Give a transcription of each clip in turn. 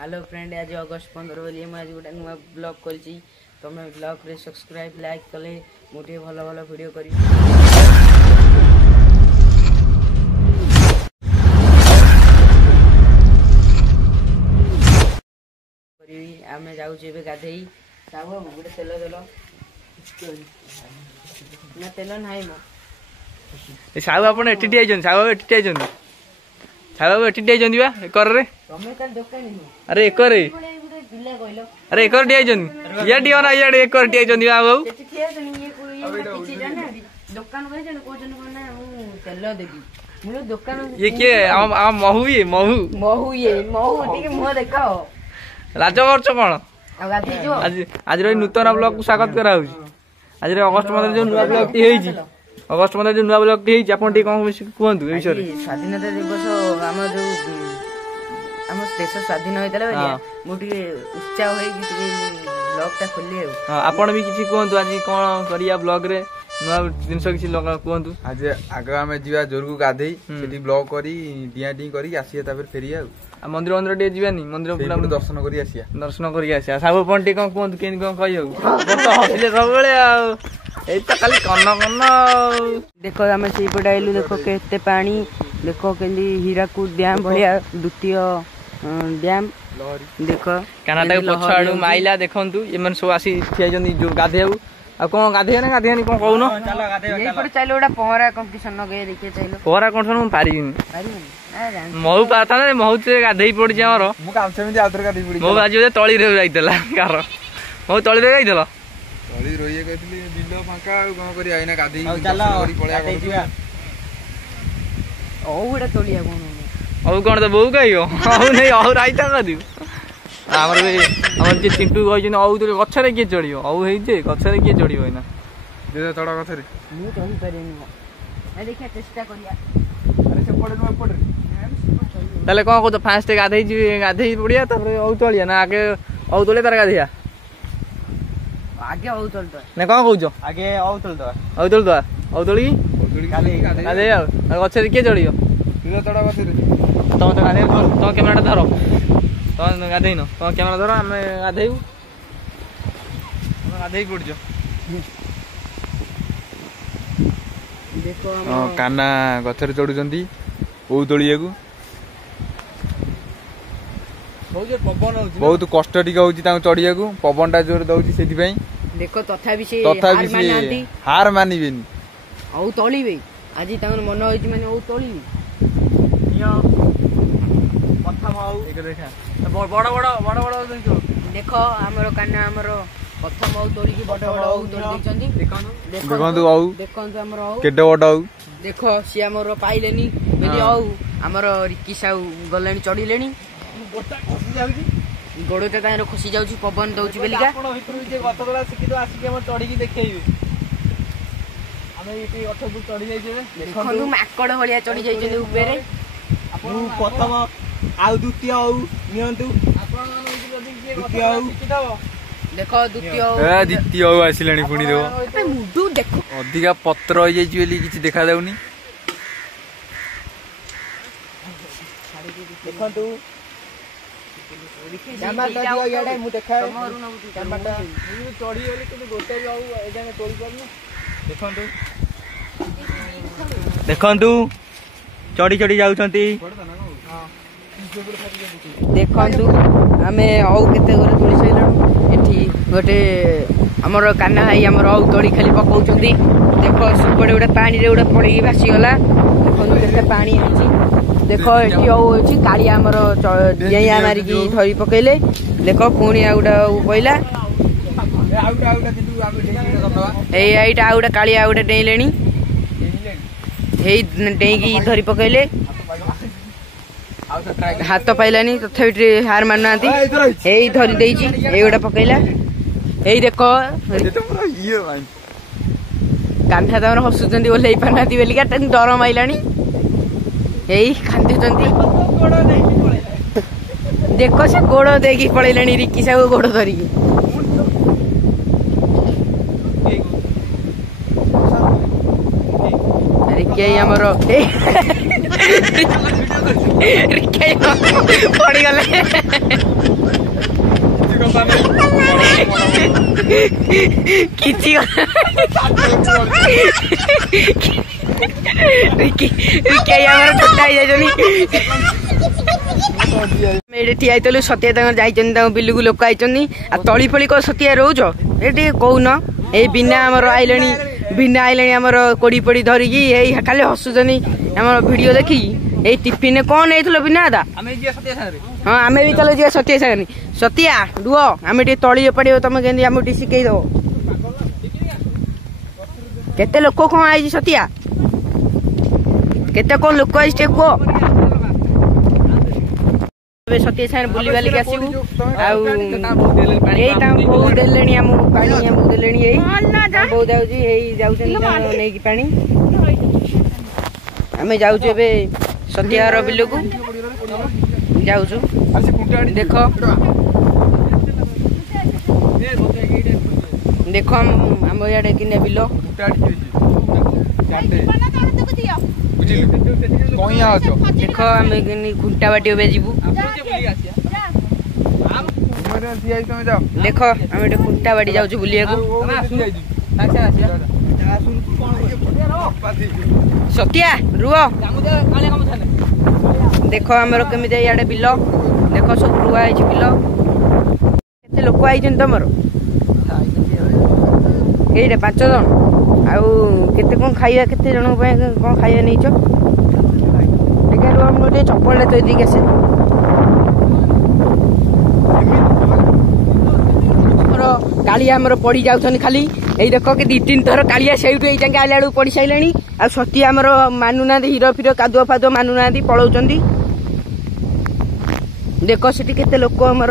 hello friend, आज August 15 बोली आज गोटे नुआ ब्लॉग कर तुम ब्लॉग रे सब्सक्राइब लाइक कले मुझे भल भल वीडियो करी आम जाऊे गाधे साहू गोटे तेल देल ना तेल ना मो साहू आप साहू साहू एकर रे अरे एकर अरे एकर या टी ना इे एकर टी बाबू ये किए महू ये महू महू ये महू मुह देख राज कर कौन आज नूतन ब्लॉग को स्वागत करा आज अगस्ट 15 जो नुआ ब्लॉग टी अगस्ट 15 जो नुआ ब्लॉग टी कौन कहतु विषय स्वाधीनता दिवस आम जो आम देश स्वाधीन होता मुझे उत्साह ब्लॉग टा खोली आपण भी किसी कहतु आज कौन करिया ब्लॉग रे नुआ जिनस किसी कहतु आज आग आम जा जोर को गाधे ब्लॉग करी डिया डी करी आसी फेरी मंदिर मंदिर टे जीवानी मंदिर दर्शन करी आसिया दर्शन करी आसिया साहू पण टे कौन कहतु केन कौन कहि तो हसिले सब बेले ए तो खाली कन्न कन्न देखो आम से पटे आइलु देखो केते पानी देखो केंदी हीराकुद डैम भलिया द्वितीय डैम देखो कानाटा पछाड़ू माइला देखंतु एमन सब आसी ठियाजनी जो गाधेउ आ कोन गाधे ना गाधेनी कोन कहउनो चलो गाधे एई पटे चाइलो ओडा पहरा कंपटीशन नगे देखे चाइलो पहरा कंपटीशन हम पारिबिनी महू पाता ना महू से गाधेई पड़ी हमर मु काम सेमिति आउतर गाधेई पड़ी महू आज तळी रे जाइतला कार महू तळी रे जाइतला तळी रोइए कहतली बिलो फांका कोन करी आइना गाधेई करी पळया गाधेईवा ओडा तळिया कोन औ कोन तो बहु कहियो औ नै औ राइता कर दिउ हमर जे चिंटू कहछन औ तो गछरे के चढ़ियो औ हेइ जे गछरे के चढ़ियो हैना जे तड़ा गछरे मु चढ़ी पारेनी ए देखिया चेष्टा करिया अरे से पड़े न पड़े ताले कोन को तो फास्ट गाधेई पड़िया तापर औ तळिया ना आगे औ तळे तार गाधिया आगे औ तळतो ने कोन कहउछो आगे औ तळतो औ तळतो औ तळी गाधे आ गछरे के चढ़ियो जे तड़ा गछरे तो गाधे तो कैमरा धरो तो गाधे न तो कैमरा धरो हमें गाधेउ गाधेई पड़जो देखो काना गछरे चढ़ुचंती ओ तळिया को बहुत कष्ट टिके होची तांको चढ़िया को पवन टा जोर दउची सेति पई देखो तथापि से हार मानिबेनी औ तळीबे आज तांको मन होची माने औ तळीबे नियो प्रथम औ एक देखा बड़ बड़ बड़ बड़ देखो हमरो कान्ना हमरो प्रथम औ तोली की बड़ बड़ औ तोली देचंदी देखंतु औ देखंतु हमरो औ केडे बड़ औ देखो सी हमरो पाइलेनी बेली औ हमरो रिक्की साउ गलेनी चढ़िलेनी गोड़ तो तार खसी जाउची पवन दउची बेलिका आपण भितर जे गतगला सिकी तो आसी के हम चढ़ी की देखैयु हमें इटी 8 फुट चढ़ी जाई जे देखंतु माकड़ भलिया चढ़ी जाई जे ऊपर आपण प्रथम आ द्वितीय औ नियंतु आपण जदी जे गतगला सिकी दबो देखो द्वितीय औ आसिलानी पुणी देबो ए मुडू देखो अधिका पत्र होई जाई बेली किछि देखा जाउनी देखंतु टमाटर दियो याडे मु देखा टमाटर चढ़ी गेली कि गोटे औ एजा में तोड़ी परनु देखंतु देखंतु चढ़ी चढ़ी जाउछंती देखंतु हमें औ केते गोरे तोड़ी सैलण एठी गोटे हमर कान्ना भाई हमर औ तोड़ी खाली पकाउछंती देखो सुपड़े उडा पानी रे उडा पड़ी भासी गला देखो केते पानी आछि देखो एठी औ अछि कालिया हमर जइया मारी की धरी पकेले देखो पुणी आउडा पइला ए आइटा आउडा कालिया आउडा डेइलेनी हेई डेइकी धरी पकेले हाथ पाइलानी तथापि हार माननांती एई धरी देइची एगोडा पकेला एई देखो कान्था तमर हसुचंती बोले पानाती बेलिका तन डर माइलानी एई कांदुचंती देखो से गोड़ देकी पळैलानी रिक्की साहू गोड़ धरिकी आमर पड़गले किसी ठिया सत्या जाइए बिलू लोक आई तली फली कौ सत्या रोज ये कौन ये बिना आमर आइले बिना आइले आमर कोड़ी पड़ी धरिकी यही खाली हसुचनी आम भिड देखी ये टिफिन कौन नहीं बिना दादा हाँ आम भी चलो जी सत्या सागर सत्या रुह आम तली पड़े तुम के आम शिखई दब केते लोक कौन आई सत्या केते कौन लोक आई कह सत्य सागर बुली बालिक आसबू बहुत देले आमको पानी आमको देले बहुत जाऊँ पानी आम जाऊँ सत्यार बिल को जाऊँ देख देख आम इे कि बिल देख आम खुंटा बाटी जीवु देख आम खुंटा बाटी जाऊँ बुलिया सत्या रुह देख आमर केमी इे बिल देख सब रुआ बिल केते लोक आई तुमर ये 5 जन आउ केते कौन खाइबा केते जन कौन खाइबा नहीं रुआ चप्पल तो दी आसे कालिया आमर पड़ी जाऊँ खाली यही देख कि 2-3 थर कालिया से आइला बेलू पड़ सारे आ सत्या आमर मानुना हिरो फिर कादुआ फादुआ मानुना पलाऊँ देख से केते लोक आमर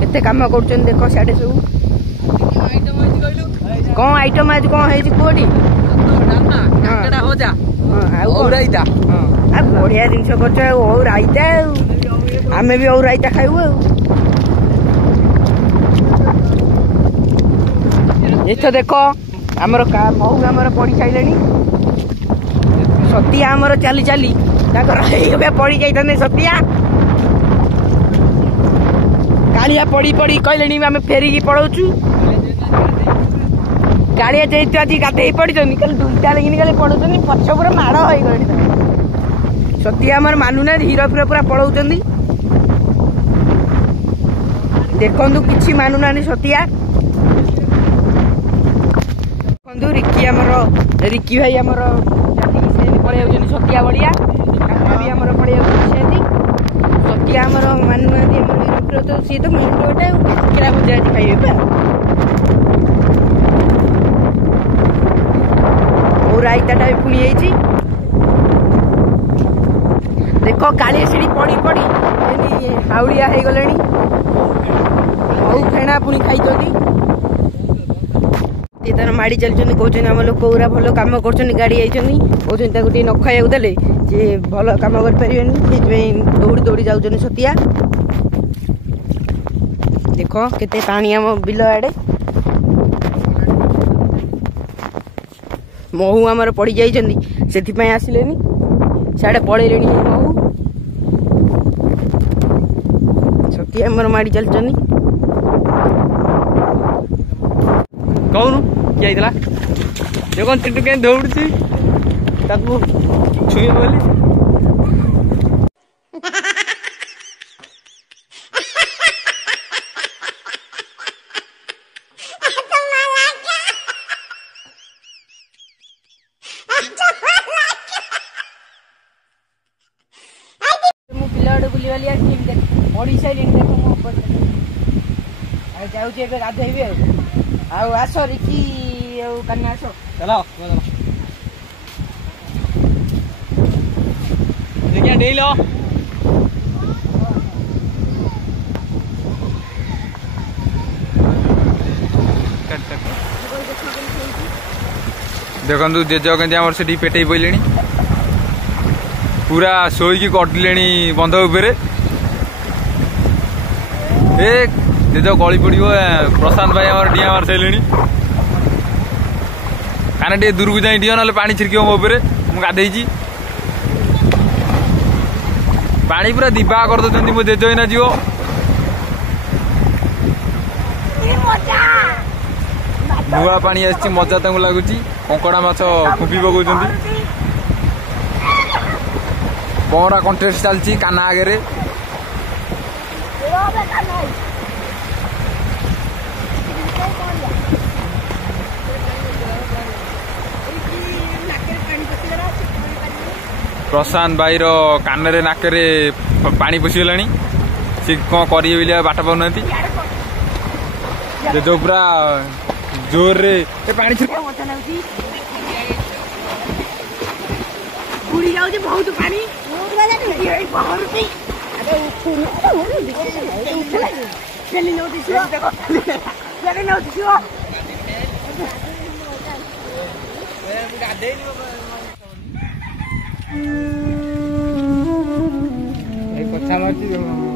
केते काम कर देख सियाड़े सब कौन आइटम आज कौन है कौटी बढ़िया जिन कर राइता आम भी राइता खाइबू एथ देख आमर महू आमर पड़ी सारे सत्या आमर चली चली पड़ी जाते सत्या कालिया पड़ी पड़ी कहले आम फेरिकी पड़ाऊँ कालिया जेहेतु आज गाधे पड़ी दुईटा लगिनी कल पड़ो पछ पूरा माड़ हो गई सत्या आमर मानुना हिरो फिर पूरा पलाऊँ देखु कि मानुना सत्या देखु रिकी आमर रिकी भाई आमर पड़े सत्या बढ़िया भी आमर पड़े सत्या आमर मानुना तो सी तो मेन रोड भजा खाइबे राइताटा भी पुणी देख काली सीढ़ी पड़ी पड़ी हाउड़िया हो गले फेणा पुणी खाई तार माड़ी चलते कहते आम लोक पूरा भल कम कर गाड़ी आई कहते गोटे न खाइक देले सी भल कम कर दौड़ी दौड़ी जाऊँ सत्या देख केते पानी आम बिल आड़े महू आमर पड़ जाइए से आसिले साढ़े पड़े महू सत्या आमर माड़ी चलते कौन किए आइला देखो चिंटू के दौड़ी छुए बोली पड़ी सारे जाऊे गाधेबी आस रिकी कान्ना आस चलो देखिए डेल देखु जेज के पेटे पड़े पूरा शोईकी कटिले बंध उपरे जेज गली पड़ प्रशांत भाई आम डिया मार सारे काना टे दूर को जाए डिओ ना पानी छिड़क मो ମୁଁ ଗାଧେଇଛି ପାଣି ପୁରା ଦିବା କରିଦେଉଛନ୍ତି ମୋ ଜେଜ ଏଇନା ଯିବ ନୂଆ ପାଣି ଆସିଛି ମଜା ତାଙ୍କୁ ଲାଗୁଛି କଙ୍କଡା ମାଛ ଫୁମ୍ପି ପକଉଛନ୍ତି ପହଁରା କଣ୍ଟେଷ୍ଟ ଚାଲିଛି କାନା ଆଗରେ प्रशांत भाई कान नाक पानी पशिगला सी कौन करेंगे बाट पाना जो पूरा जोर रे पानी बहुत पानी कथा मारती